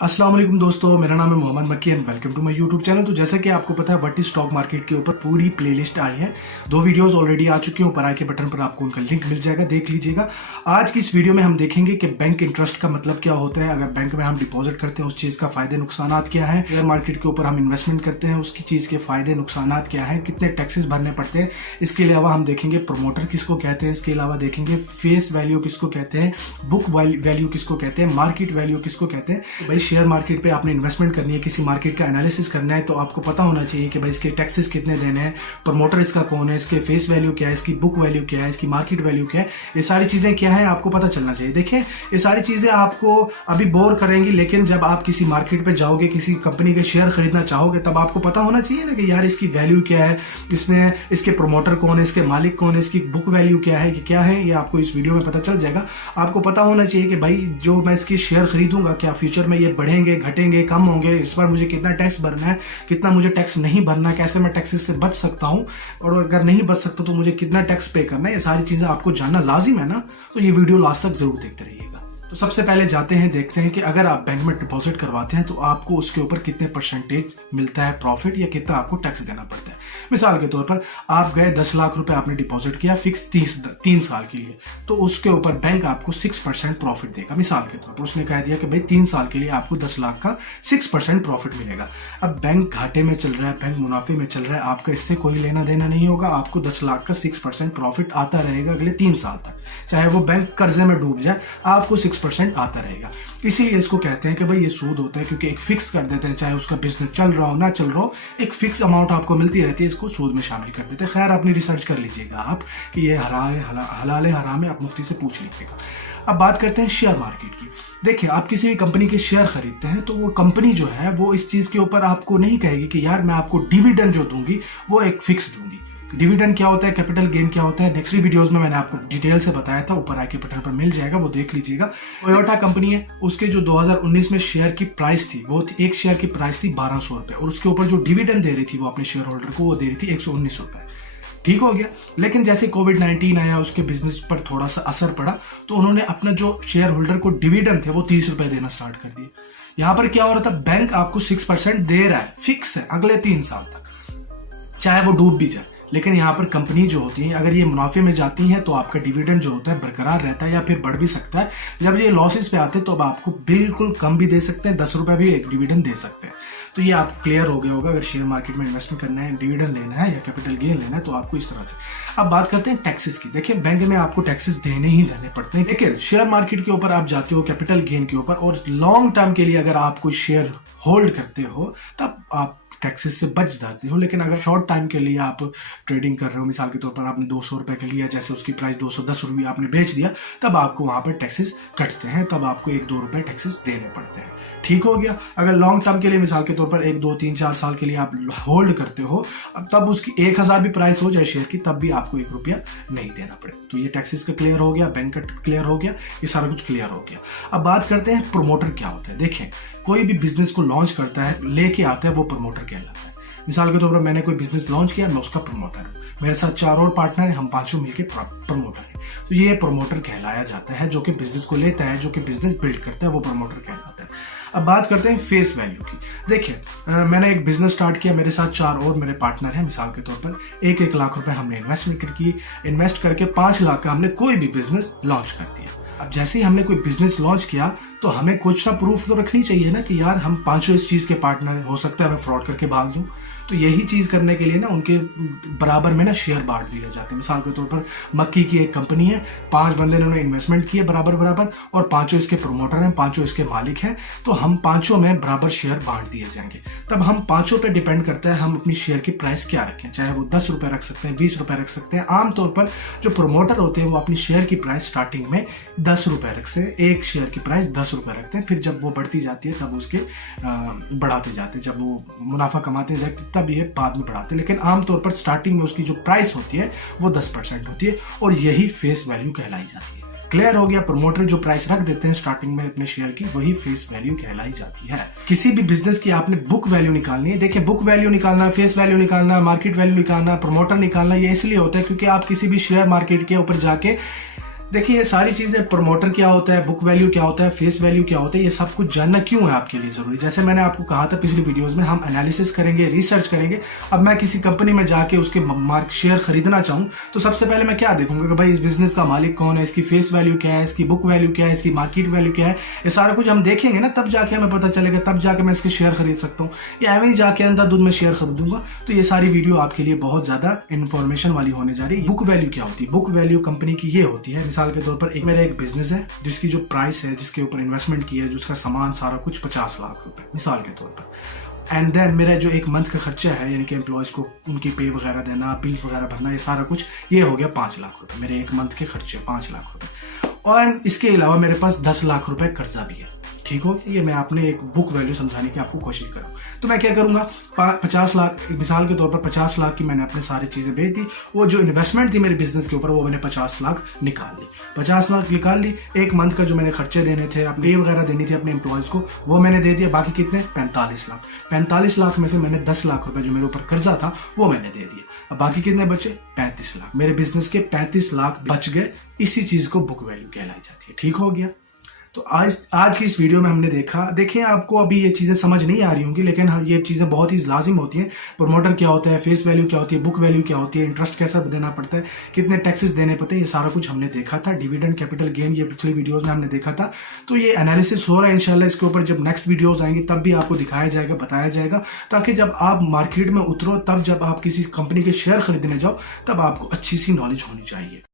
अस्सलाम वालेकुम दोस्तों, मेरा नाम है Mohammad Makki and welcome to my YouTube channel. तो जैसा कि आपको पता है व्हाट इज स्टॉक मार्केट के ऊपर पूरी प्लेलिस्ट आई है। 2 वीडियोस ऑलरेडी आ चुकी हैं, ऊपर आई के बटन पर आपको उनका लिंक मिल जाएगा, देख लीजिएगा। आज की इस वीडियो में हम देखेंगे कि बैंक इंटरेस्ट का मतलब क्या होता है, अगर बैंक में हम डिपॉजिट करते हैं उस चीज़ का फायदे नुकसान क्या है, शेयर मार्केट के ऊपर हम इन्वेस्टमेंट करते हैं उसकी चीज़ के फायदे नुकसान क्या है, कितने टैक्सेस भरने पड़ते हैं। इसके अलावा हम देखेंगे प्रमोटर किसको कहते हैं, इसके अलावा देखेंगे फेस वैल्यू किसको कहते हैं, बुक वैल्यू किसको कहते हैं, मार्केट वैल्यू किसको कहते हैं। भाई शेयर मार्केट पे आपने इन्वेस्टमेंट करनी है, किसी मार्केट का एनालिसिस करना है तो आपको पता होना चाहिए कि भाई इसके टैक्सेस कितने देने हैं, प्रमोटर इसका कौन है, इसके फेस वैल्यू क्या है, इसकी बुक वैल्यू क्या है, इसकी मार्केट वैल्यू क्या है, ये सारी चीजें क्या है आपको पता चलना चाहिए। देखिए ये सारी चीजें आपको अभी बोर करेंगी, लेकिन जब आप किसी मार्केट पे जाओगे, किसी कंपनी के शेयर खरीदना चाहोगे, तब आपको पता होना चाहिए ना कि यार इसकी वैल्यू क्या है, इसमें इसके प्रमोटर कौन है, इसके मालिक कौन है, इसकी बुक वैल्यू क्या है कि क्या है, ये आपको इस वीडियो में पता चल जाएगा। आपको पता होना चाहिए कि भाई जो मैं इसकी शेयर खरीदूंगा क्या फ्यूचर में ये बढ़ेंगे, घटेंगे, कम होंगे, इस पर मुझे कितना टैक्स भरना है, कितना मुझे टैक्स नहीं भरना, कैसे मैं टैक्सेस से बच सकता हूं, और अगर नहीं बच सकता तो मुझे कितना टैक्स पे करना है। ये सारी चीजें आपको जानना लाजिम है ना, तो ये वीडियो लास्ट तक जरूर देखते रहिएगा। तो सबसे पहले जाते हैं, देखते हैं कि अगर आप बैंक में डिपॉजिट करवाते हैं तो आपको उसके ऊपर कितने परसेंटेज मिलता है प्रॉफिट, या कितना आपको टैक्स देना पड़ता है। मिसाल के तौर पर आप गए 10 लाख रुपए आपने डिपॉजिट किया फिक्स 3 साल के लिए, तो उसके ऊपर बैंक आपको 6% प्रॉफिट देगा। मिसाल के तौर पर उसने कह दिया कि भाई 3 साल के लिए आपको 10 लाख का 6% प्रॉफिट मिलेगा। अब बैंक घाटे में चल रहा है, बैंक मुनाफे में चल रहा है, आपका इससे कोई लेना देना नहीं होगा। आपको 10 लाख का 6% प्रॉफिट आता रहेगा अगले 3 साल तक, चाहे वो बैंक कर्जे में डूब जाए, आपको 6% आता रहेगा। इसीलिए इसको कहते हैं कि भाई ये सूद होता है, क्योंकि एक फिक्स कर देते हैं, चाहे उसका बिजनेस चल रहा हो ना चल रहा हो, एक फिक्स अमाउंट आपको मिलती रहती है, इसको सूद में शामिल कर देते हैं। खैर अपनी रिसर्च कर लीजिएगा आप कि ये हलाल है हराम है, आप मुफ्ती से पूछ लीजिएगा। अब बात करते हैं शेयर मार्केट की। देखिए आप किसी भी कंपनी के शेयर खरीदते हैं तो वो कंपनी जो है वो इस चीज के ऊपर आपको नहीं कहेगी कि यार मैं आपको डिविडेंड जो दूंगी वो एक फिक्स दूंगी। डिविडेंड क्या होता है, कैपिटल गेन क्या होता है, नेक्स्ट वीडियोस में मैंने आपको डिटेल से बताया था, ऊपर आके बटन पर मिल जाएगा, वो देख लीजिएगा। टोयोटा कंपनी है, उसके जो 2019 में शेयर की प्राइस थी वो एक शेयर की प्राइस थी 1200 रुपए, और उसके ऊपर जो डिविडेंड दे रही थी वो अपने शेयर होल्डर को वो दे रही थी 119 रुपए। ठीक हो गया। लेकिन जैसे कोविड-19 आया, उसके बिजनेस पर थोड़ा सा असर पड़ा, तो उन्होंने अपना जो शेयर होल्डर को डिविडेंड थे वो 30 रुपए देना स्टार्ट कर दिए। यहां पर क्या हो रहा था, बैंक आपको 6% दे रहा है, फिक्स है अगले 3 साल तक, चाहे वो डूब भी जाए। लेकिन यहाँ पर कंपनी जो होती है अगर ये मुनाफे में जाती हैं तो आपका डिविडेंड जो होता है बरकरार रहता है या फिर बढ़ भी सकता है। जब ये लॉसेस पे आते हैं तो अब आपको बिल्कुल कम भी दे सकते हैं, 10 रुपए भी एक डिविडेंड दे सकते हैं। तो ये आप क्लियर हो गया होगा, अगर शेयर मार्केट में इन्वेस्टमेंट करना है, डिविडेंड लेना है या कैपिटल गेन लेना है तो आपको इस तरह से। अब बात करते हैं टैक्सेस की। देखिए बैंक में आपको टैक्सेस देने ही देने पड़ते हैं, लेकिन शेयर मार्केट के ऊपर आप जाते हो कैपिटल गेन के ऊपर, और लॉन्ग टर्म के लिए अगर आप कोई शेयर होल्ड करते हो तब आप टैक्सेस से बच जाते हो। लेकिन अगर शॉर्ट टाइम के लिए आप ट्रेडिंग कर रहे हो, मिसाल के तौर पर आपने 200 रुपए के लिया, जैसे उसकी प्राइस 210 रुपये आपने बेच दिया, तब आपको वहां पर टैक्सेस कटते हैं, तब आपको 1-2 रुपए टैक्सेस देने पड़ते हैं। ठीक हो गया। अगर लॉन्ग टर्म के लिए मिसाल के तौर पर 1, 2, 3, 4 साल के लिए आप होल्ड करते हो, अब तब उसकी 1000 भी प्राइस हो जाए शेयर की, तब भी आपको 1 रुपया नहीं देना पड़े। तो ये टैक्सेस का क्लियर हो गया, बैंक का क्लियर हो गया, ये सारा कुछ क्लियर हो गया। अब बात करते हैं प्रमोटर क्या होता है। देखिए कोई भी बिजनेस को लॉन्च करता है, लेके आता है, वो प्रमोटर कहलाता है। मिसाल के तौर पर मैंने कोई बिजनेस लॉन्च किया, मैं उसका प्रमोटर हूं, मेरे साथ 4 और पार्टनर हैं, हम 5 मिलकर प्रमोटर हैं। तो ये प्रमोटर कहलाया जाता है, जो कि बिजनेस को लेता है, जो कि बिजनेस बिल्ड करता है, वो प्रमोटर कहलाता है। अब बात करते हैं फेस वैल्यू की। देखिए मैंने एक बिजनेस स्टार्ट किया, मेरे साथ 4 और मेरे पार्टनर हैं। मिसाल के तौर पर 1-1 लाख रुपए हमने इन्वेस्टमेंट की, इन्वेस्ट करके 5 लाख का हमने कोई भी बिजनेस लॉन्च कर दिया। अब जैसे ही हमने कोई बिजनेस लॉन्च किया तो हमें कुछ ना प्रूफ तो रखनी चाहिए ना कि यार हम 5 इस चीज के पार्टनर, हो सकता है मैं फ्रॉड करके भाग जाऊं। तो यही चीज करने के लिए ना उनके बराबर में ना शेयर बांट दिए जाते हैं। मिसाल के तौर पर मक्की की एक कंपनी है, 5 बंदे ने इन्वेस्टमेंट किए बराबर बराबर, और 5 इसके प्रमोटर हैं, 5 इसके मालिक हैं, तो हम 5 में बराबर शेयर बांट दिए जाएंगे। तब हम 5 पे डिपेंड करता है हम अपनी शेयर की प्राइस क्या रखें, चाहे वो 10 रुपए रख सकते हैं, 20 रुपए रख सकते हैं। आमतौर पर जो प्रमोटर होते हैं वो अपनी शेयर की प्राइस स्टार्टिंग में 10 रुपए रखते हैं, एक शेयर की प्राइस 10 रुपए रखते हैं, फिर जब वो बढ़ती जाती है तब उसके बढ़ाते जाते हैं, जब वो मुनाफा कमाते जाते तब ये बाद में बढ़ाते हैं। लेकिन आमतौर पर स्टार्टिंग में उसकी जो प्राइस होती है वो 10% होती है, और यही फेस वैल्यू कहलाई जाती है। क्लियर हो गया। प्रमोटर जो प्राइस रख देते हैं स्टार्टिंग में अपने शेयर की, वही फेस वैल्यू कहलाई जाती है। किसी भी बिजनेस की आपने बुक वैल्यू निकालनी है। देखिए बुक वैल्यू निकालना, फेस वैल्यू निकालना, मार्केट वैल्यू निकालना, प्रमोटर निकालना, ये इसलिए होता है क्योंकि आप किसी भी शेयर मार्केट के ऊपर जाके देखिए ये सारी चीज़ें, प्रमोटर क्या होता है, बुक वैल्यू क्या होता है, फेस वैल्यू क्या होता है, ये सब कुछ जानना क्यों है आपके लिए ज़रूरी। जैसे मैंने आपको कहा था पिछली वीडियोस में, हम एनालिसिस करेंगे, रिसर्च करेंगे। अब मैं किसी कंपनी में जाके उसके मार्क शेयर खरीदना चाहूँ तो सबसे पहले मैं क्या देखूंगा कि भाई इस बिजनेस का मालिक कौन है, इसकी फेस वैल्यू क्या है, इसकी बुक वैल्यू क्या है, इसकी मार्केट वैल्यू क्या है। ये सारा कुछ हम देखेंगे ना, तब जाके हमें पता चलेगा, तब जाके मैं इसके शेयर खरीद सकता हूँ। या एवं ही जाके अंधाधुंध में शेयर खरीदूंगा। तो ये सारी वीडियो आपके लिए बहुत ज़्यादा इन्फॉर्मेशन वाली होने जा रही है। बुक वैल्यू क्या होती है? बुक वैल्यू कंपनी की ये होती है, मिसाल के तौर पर एक बिजनेस है जिसकी जो प्राइस है, जिसके ऊपर इन्वेस्टमेंट की है, जिसका सामान सारा कुछ 50 लाख रुपए मिसाल के तौर पर। एंड देन मेरा जो एक मंथ का खर्चा है, यानी कि एम्प्लॉयज को उनकी पे वगैरह देना, बिल्स वगैरह भरना, ये सारा कुछ ये हो गया 5 लाख रुपए। मेरे एक मंथ के खर्चे 5 लाख रुपए। और इसके अलावा मेरे पास 10 लाख रुपए कर्जा भी है। ठीक हो गया? ये मैं आपने एक बुक वैल्यू समझाने की आपको कोशिश करूँ तो मैं क्या करूंगा, 50 लाख, मिसाल के तौर पर 50 लाख की मैंने अपने सारी चीज़ें बेच दी। वो जो इन्वेस्टमेंट थी मेरे बिजनेस के ऊपर, वो मैंने 50 लाख निकाल ली। 50 लाख निकाल ली। एक मंथ का जो मैंने खर्चे देने थे, अपने वगैरह देनी थी अपने एम्प्लॉयज़ को, वो मैंने दे दिया। बाकी कितने? 45 लाख। 45 लाख में से मैंने 10 लाख रुपए जो मेरे ऊपर कर्जा था वो मैंने दे दिया। अब बाकी कितने बचे? 35 लाख। मेरे बिजनेस के 35 लाख बच गए। इसी चीज़ को बुक वैल्यू कहलाई जाती है। ठीक हो गया? तो आज की इस वीडियो में हमने देखिए आपको अभी ये चीज़ें समझ नहीं आ रही होंगी, लेकिन ये चीज़ें बहुत ही लाजिम होती हैं। प्रमोटर क्या होता है, फेस वैल्यू क्या होती है, बुक वैल्यू क्या होती है, इंटरेस्ट कैसा देना पड़ता है, कितने टैक्सेस देने पड़ते हैं, ये सारा कुछ हमने देखा था। डिविडेंड, कैपिटल गेन, ये पिछले वीडियोस में हमने देखा था। तो ये एनालिसिस हो रहा है इंशाल्लाह। इसके ऊपर जब नेक्स्ट वीडियोस आएंगी तब भी आपको दिखाया जाएगा, बताया जाएगा, ताकि जब आप मार्केट में उतरो, तब जब आप किसी कंपनी के शेयर खरीदने जाओ, तब आपको अच्छी सी नॉलेज होनी चाहिए।